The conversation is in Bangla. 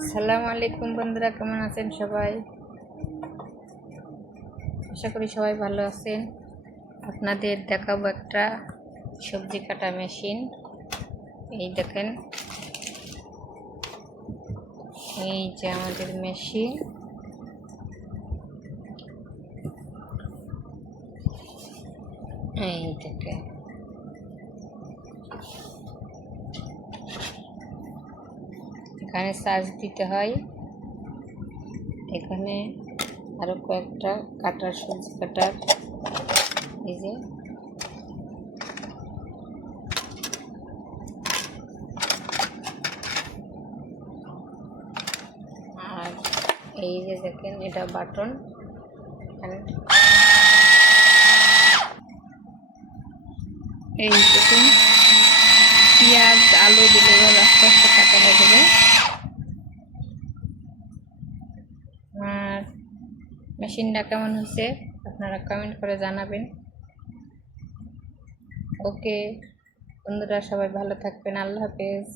আসসালামু আলাইকুম বন্ধুরা, কেমন আছেন সবাই? আশা করি সবাই ভালো আছেন। আপনাদের দেখাবো একটা সবজি কাটা মেশিন। এই দেখেন, এই যে আমাদের মেশিন। এই দেখেন, এখানে চার্জ দিতে হয়। এখানে আরো কয়েকটা কাটার, সবজি কাটার, এই যে আর এই যে দেখেন, এটা বাটন। এই দেখুন, পেঁয়াজ আলু দিলে এবার আস্তে আস্তে কাটা হয়ে যাবে। আর মেশিনটা কেমন হয়েছে আপনারা কমেন্ট করে জানাবেন। ওকে বন্ধুরা, সবাই ভালো থাকবেন। আল্লাহ হাফেজ।